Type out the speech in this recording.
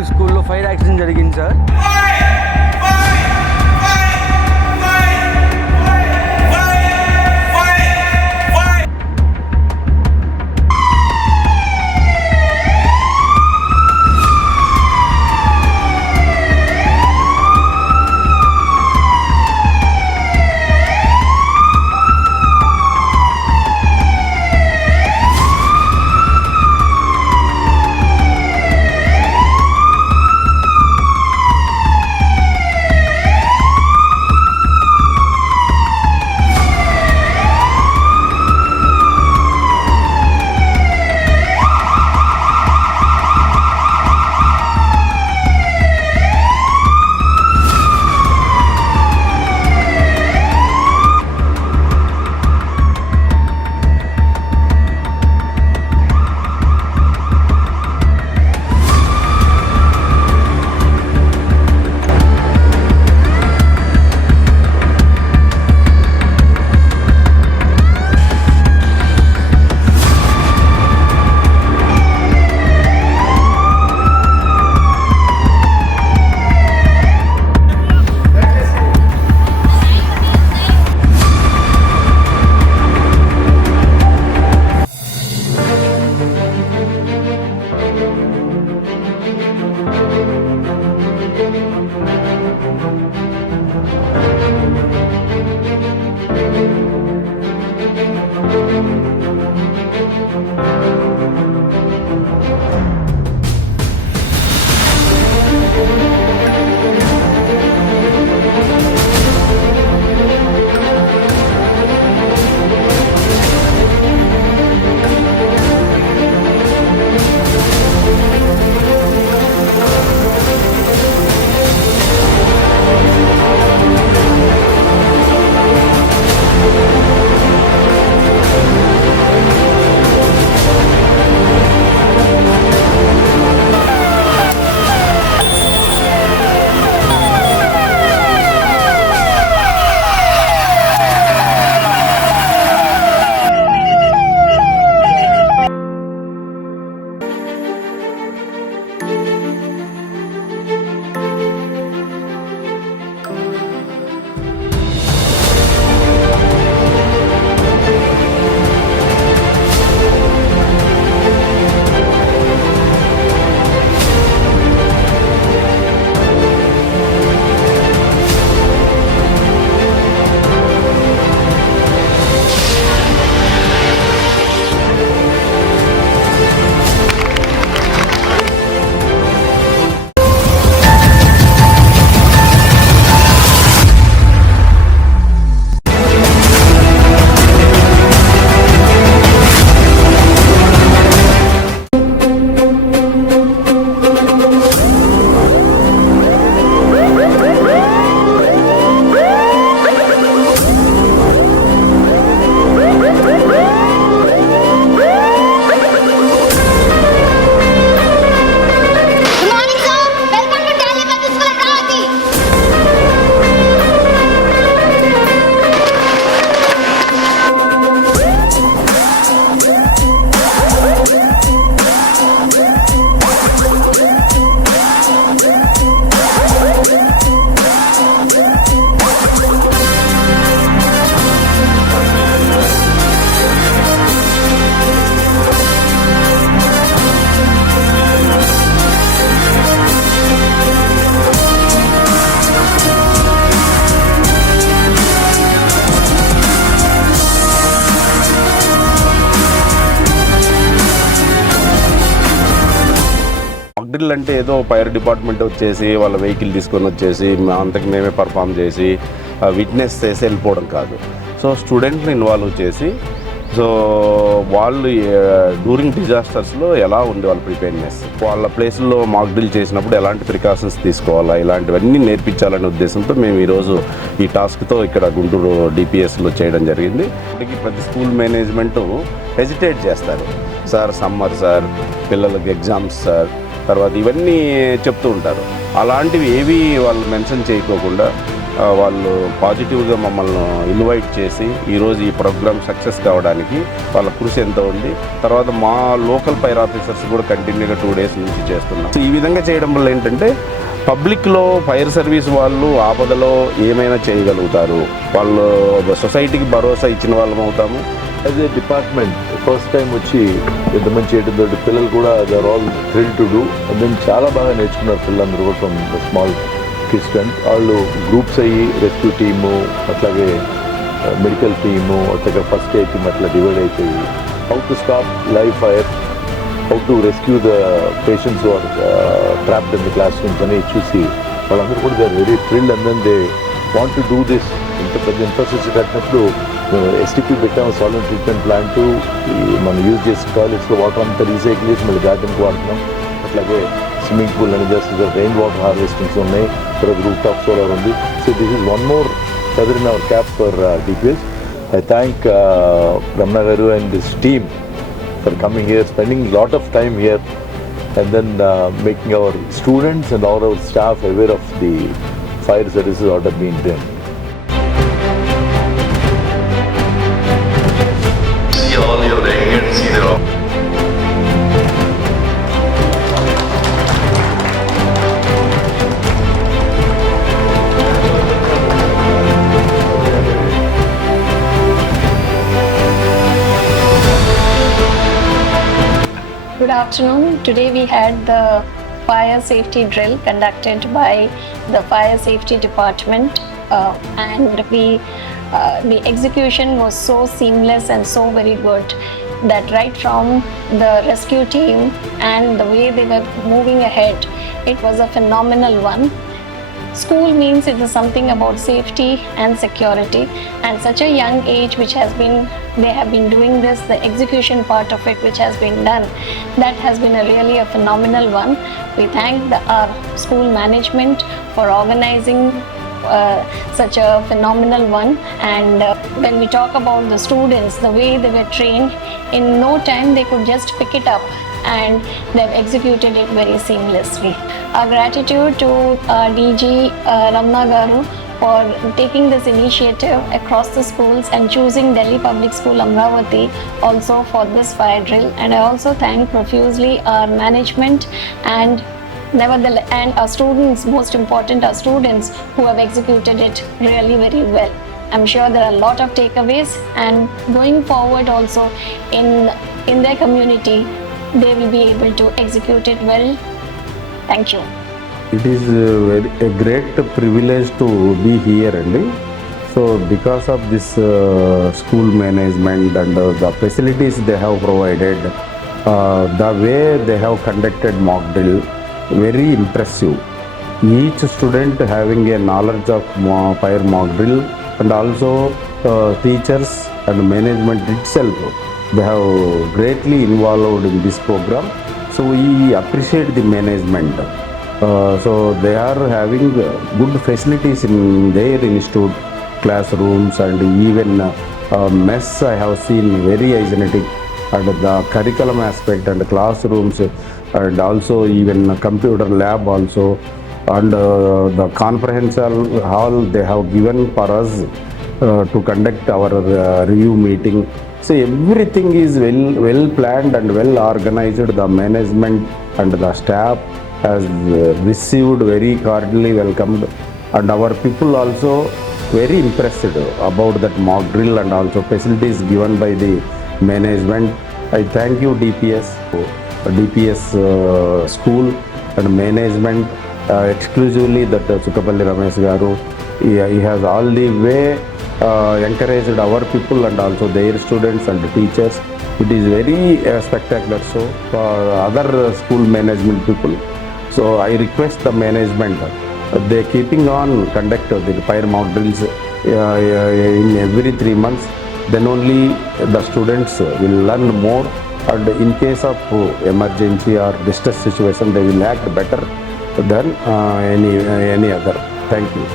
పబ్లిక్ స్కూల్లో fire accident జరిగింది sir. Drill అంటే ఏదో ఫైర్ డిపార్ట్మెంట్ వచ్చేసి వాళ్ళ వెహికల్ తీసుకొని వచ్చేసి అంతకు మేమే పర్ఫామ్ చేసి విట్నెస్ చేసి వెళ్ళిపోవడం కాదు. సో స్టూడెంట్ని ఇన్వాల్వ్ చేసి సో వాళ్ళు డ్యూరింగ్ డిజాస్టర్స్లో ఎలా ఉంది వాళ్ళ ప్రిపేర్నెస్, వాళ్ళ ప్లేస్లో మాక్ డ్రిల్ చేసినప్పుడు ఎలాంటి ప్రికాషన్స్ తీసుకోవాలా, ఇలాంటివన్నీ నేర్పించాలనే ఉద్దేశంతో మేము ఈరోజు ఈ టాస్క్తో ఇక్కడ గుంటూరు డిపిఎస్లో చేయడం జరిగింది. ప్రతి స్కూల్ మేనేజ్మెంటు హెజిటేట్ చేస్తారు, సార్ సమ్మర్ సార్, పిల్లలకి ఎగ్జామ్స్ సార్, తర్వాత ఇవన్నీ చెప్తూ ఉంటారు. అలాంటివి ఏవి వాళ్ళు మెన్షన్ చేయకోకుండా వాళ్ళు పాజిటివ్గా మమ్మల్ని ఇన్వైట్ చేసి ఈరోజు ఈ ప్రోగ్రామ్ సక్సెస్ కావడానికి వాళ్ళ కృషి ఎంత ఉంది. తర్వాత మా లోకల్ ఫైర్ ఆఫీసర్స్ కూడా కంటిన్యూగా 2 days నుంచి చేస్తున్నాం. ఈ విధంగా చేయడం వల్ల ఏంటంటే పబ్లిక్లో ఫైర్ సర్వీస్ వాళ్ళు ఆపదలో ఏమైనా చేయగలుగుతారు, వాళ్ళు సొసైటీకి భరోసా ఇచ్చిన వాళ్ళం అవుతాము. As a department first time వచ్చి ఎంత మంచి చేయడంతో పిల్లలు కూడా they are all thrill to do. And then చాలా బాగా నేర్చుకున్నారు పిల్లలందరూ కూడా ఫ్రమ్ ద స్మాల్ కిడ్స్. వాళ్ళు గ్రూప్స్ అయ్యి రెస్క్యూ టీము, అట్లాగే మెడికల్ టీము, అట్లాగే ఫస్ట్ ఎయిడ్ టీమ్ అట్లా డివైడ్ అయిపోయి how to stop live fire, how to rescue the patients are trapped in the classrooms అని చూసి వాళ్ళందరూ కూడా they are very thrilled. And then they want to do this. ఇంత పెద్ద infrastructure కట్టినప్పుడు STP పెట్టాము, సాల్వెంట్ ట్రీట్మెంట్ ప్లాంట్. మనం use చేసే టాయిలెట్స్లో వాటర్ అంతా రీసైకిల్ చేసి మళ్ళీ గార్డెన్కి వాడుతున్నాం. అట్లాగే స్విమ్మింగ్ పూల్ అని జస్ట్ రెయిన్ వాటర్ హార్వెస్టింగ్స్ ఉన్నాయి, తర్వాత రూఫ్ టాప్ సోలార్ ఉంది. So this is one more feather in our cap for DPS. I thank Ramna Garu and his team for coming here, spending a lot of time here, and then making our students and all our staff aware of the fire services that are being done. See all your and see their Good afternoon. Today we had the fire safety drill conducted by the fire safety department, and the execution was so seamless and so very good that right from the rescue team and the way they were moving ahead, it was a phenomenal one. School means it is something about safety and security, and such a young age they have been doing this, the execution part of it which has been done, that has been really a phenomenal one. We thank our school management for organizing such a phenomenal one. And when we talk about the students, the way they were trained, in no time they could just pick it up and they've executed it very seamlessly. Our gratitude to DG Ramna Garu for taking this initiative across the schools and choosing Delhi Public School Amaravati also for this fire drill. And I also thank profusely our management and our students, most important our students who have executed it really very well. I'm sure there are a lot of takeaways, and going forward also in their community they will be able to execute it well. Thank you. It is a great privilege to be here, Andy. So because of this school management and the facilities they have provided, the way they have conducted mock drill, very impressive. Each student having a knowledge of fire mock drill, and also teachers and management itself, they have greatly involved in this program. So we appreciate the management. So they are having good facilities in their institute, classrooms, and even mess I have seen very hygienic, and the curriculum aspect and classrooms, and also even computer lab also, and the conferential hall they have given for us to conduct our review meeting. So everything is well planned and well organized. The management and the staff has received very cordially welcomed, and our people also very impressed about that mock drill and also facilities given by the management. I thank you DPS school and management, exclusively that Sukapalli Ramesh Garu. He has all the way encouraged our people and also their students and teachers. It is very spectacular. So for other school management people, so I request the management, they keeping on conduct the fire mock drills in every 3 months. Then only the students will learn more, and in case of emergency or distress situation, they will act better than any other. Thank you.